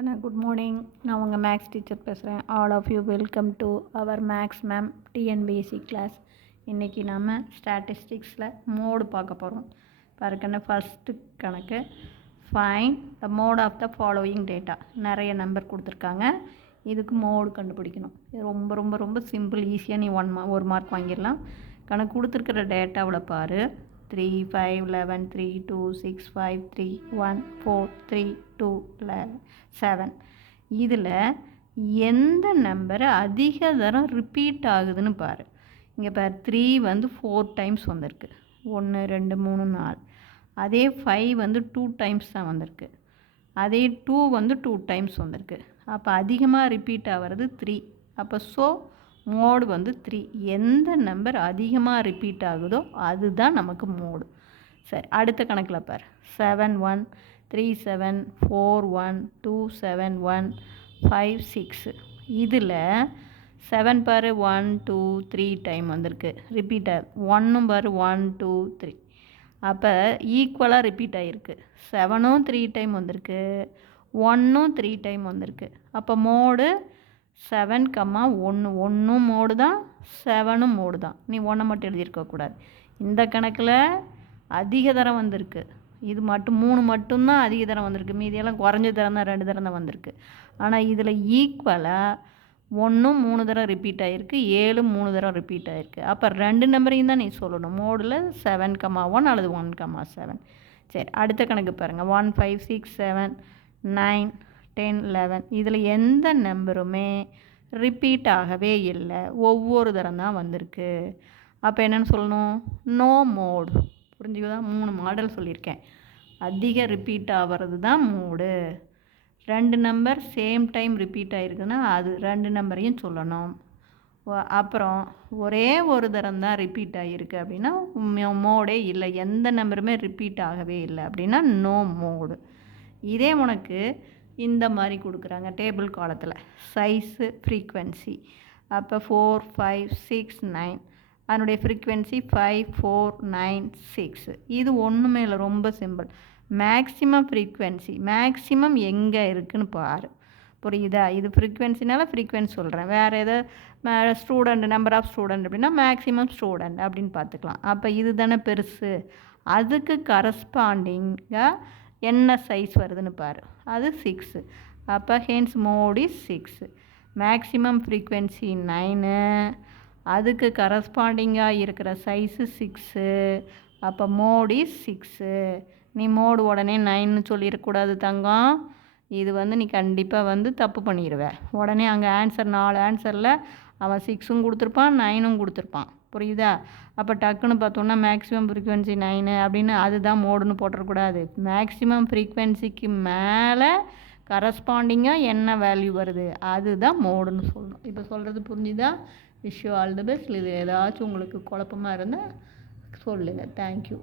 Good morning. நான் உங்கள் maths teacher பேசுகிறேன். All of you welcome to our maths ma'am TNPSC class. இன்றைக்கி நம்ம ஸ்டாட்டிஸ்டிக்ஸில் மோடு பார்க்க போகிறோம். பாருக்கண்ண ஃபஸ்ட்டு கணக்கு find the mode of the following data. நிறைய நம்பர் கொடுத்துருக்காங்க, இதுக்கு மோடு கண்டுபிடிக்கணும். இது ரொம்ப ரொம்ப ரொம்ப சிம்பிள், ஈஸியாக நீ ஒரு மார்க் வாங்கிடலாம். கணக்கு கொடுத்துருக்கிற டேட்டாவில் பாரு. 3 5 11 3 2 6 5 3 1 4 3 2 7. இதில் எந்த நம்பர் அதிக தரம் ரிப்பீட் ஆகுதுன்னு பாரு. இங்கே பாரு, 3 வந்து 4 டைம்ஸ் வந்திருக்கு. 1 2 3 4. அதே 5 வந்து 2 டைம்ஸ் தான் வந்திருக்கு. அதே 2 வந்து 2 டைம்ஸ் வந்திருக்கு. அப்போ அதிகமாக ரிப்பீட் ஆகிறது 3. அப்போ மோடு வந்து 3. எந்த நம்பர் அதிகமாக ரிப்பீட் ஆகுதோ அதுதான் நமக்கு மோடு. சரி, அடுத்த கணக்கில் பார். 7 1 3 7 4 1 2 7 1 5 6. இதில் 7 பாரு 1 2 3 டைம் வந்திருக்கு, ரிப்பீட் ஆகுது. 1 பாரு 1 2 3. அப்போ ஈக்குவலாக ரிப்பீட் ஆகிருக்கு. 7ம் 3 டைம் வந்திருக்கு, 1ம் 3 டைம் வந்திருக்கு. அப்போ மோடு 7, 1. 1ம் மோடு தான், 7ம் மோடு தான். நீ 1 மட்டும் எழுதியிருக்கக்கூடாது. இந்த கணக்கில் அதிக தரம் வந்திருக்கு. இது மட்டும் 3 மட்டும்தான் அதிக தரம் வந்திருக்கு, மீதியெல்லாம் குறைஞ்ச தரம் தான், 2 தரம் தான் வந்திருக்கு. ஆனால் இதில் ஈக்குவலாக 1ம் 3 தரம் ரிப்பீட் ஆகிருக்கு, 7ம் 3 தரம் ரிப்பீட் ஆகிருக்கு. அப்போ 2 நம்பரையும் தான் நீ சொல்லணும். மோடில் 7, 1 அல்லது 1, 7. சரி, அடுத்த கணக்கு பாருங்கள். 1 5 6 7 9 10 11. இதில் எந்த நம்பருமே ரிப்பீட் ஆகவே இல்லை, ஒவ்வொரு தரம் தான் வந்திருக்கு. அப்போ என்னென்னு சொல்லணும்? No mode. புரிஞ்சுக்குதா? 3 மாடல் சொல்லியிருக்கேன். அதிக ரிப்பீட் ஆகிறது தான் mode. 2 number same time repeat ஆகிருக்குன்னா அது 2 நம்பரையும் சொல்லணும். அப்புறம் ஒரே ஒரு தரம் தான் ரிப்பீட் ஆகிருக்கு அப்படின்னா மோடே இல்லை, எந்த நம்பருமே ரிப்பீட் ஆகவே இல்லை அப்படின்னா நோ மோடு. இதே உனக்கு இந்த மாதிரி கொடுக்குறாங்க டேபிள் காலத்தில் சைஸு ஃப்ரீக்வன்சி. அப்போ 4 5 6 9. அதனுடைய ஃப்ரீக்வன்சி 5 4 9 6. இது ஒன்றுமே இல்லை, ரொம்ப சிம்பிள். மேக்ஸிமம் ஃப்ரீக்வன்சி, மேக்ஸிமம் எங்கே இருக்குதுன்னு பாரு. புரியுதா? இது ஃப்ரீக்வன்சினால ஃப்ரீக்வன்சி சொல்கிறேன். வேறு எதாவது ஸ்டூடெண்ட், நம்பர் ஆஃப் ஸ்டூடெண்ட் அப்படின்னா மேக்ஸிமம் ஸ்டூடெண்ட் அப்படின்னு பார்த்துக்கலாம். அப்போ இது தானே பெருசு, அதுக்கு கரஸ்பாண்டிங்காக என்ன சைஸ் வருதுன்னு பாரு. அது 6. அப்போ hence mode is 6. Maximum frequency 9, அதுக்கு கரஸ்பாண்டிங்காக இருக்கிற சைஸு 6. அப்போ மோட் இஸ் 6. நீ மோடு உடனே 9ன்னு சொல்லிடக்கூடாது தங்கம். இது நீ கண்டிப்பாக தப்பு பண்ணிடுவேன். உடனே அங்கே ஆன்சர் 4 ஆன்சரில் அவன் 6ம் கொடுத்துருப்பான், 9ம் கொடுத்துருப்பான். புரியுதா? அப்போ டக்குன்னு பார்த்தோன்னா மேக்ஸிமம் ஃப்ரீக்வன்சி 9 அப்படின்னு அதுதான் மோடுன்னு போட்டுறக்கூடாது. மேக்ஸிமம் ஃப்ரீக்வன்சிக்கு மேலே கரஸ்பாண்டிங்காக என்ன வேல்யூ வருது அதுதான் மோடுன்னு சொல்லணும். இப்போ சொல்கிறது புரிஞ்சுதா? Wish you all the best. இது ஏதாச்சும் உங்களுக்கு குழப்பமாக இருந்தால் சொல்லுங்கள். தேங்க்யூ.